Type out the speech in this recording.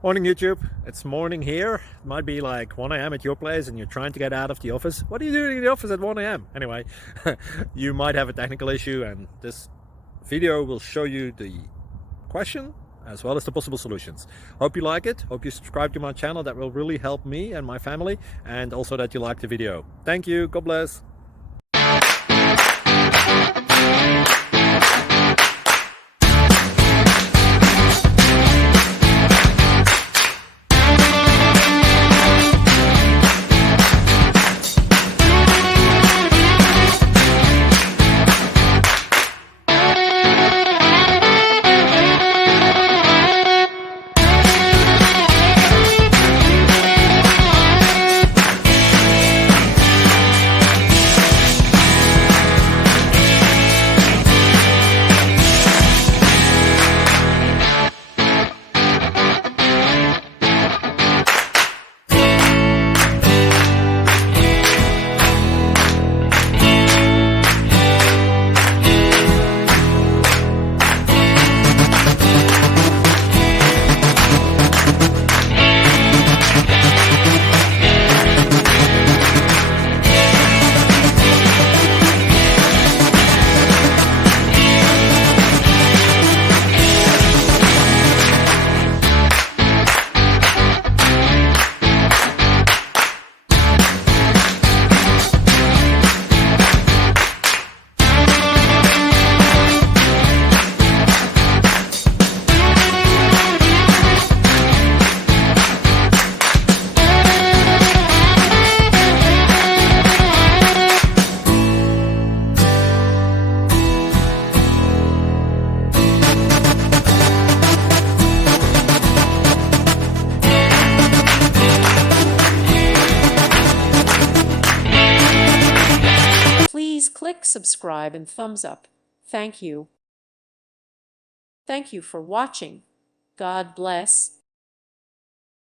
Morning YouTube, it's morning here. It might be like 1 a.m. at your place and you're trying to get out of the office. What are you doing in the office at 1 a.m.? Anyway, you might have a technical issue and this video will show you the question as well as the possible solutions. Hope you like it, hope you subscribe to my channel. That will really help me and my family, and also that you like the video. Thank you, God bless. Please click subscribe and thumbs up. Thank you. Thank you for watching. God bless.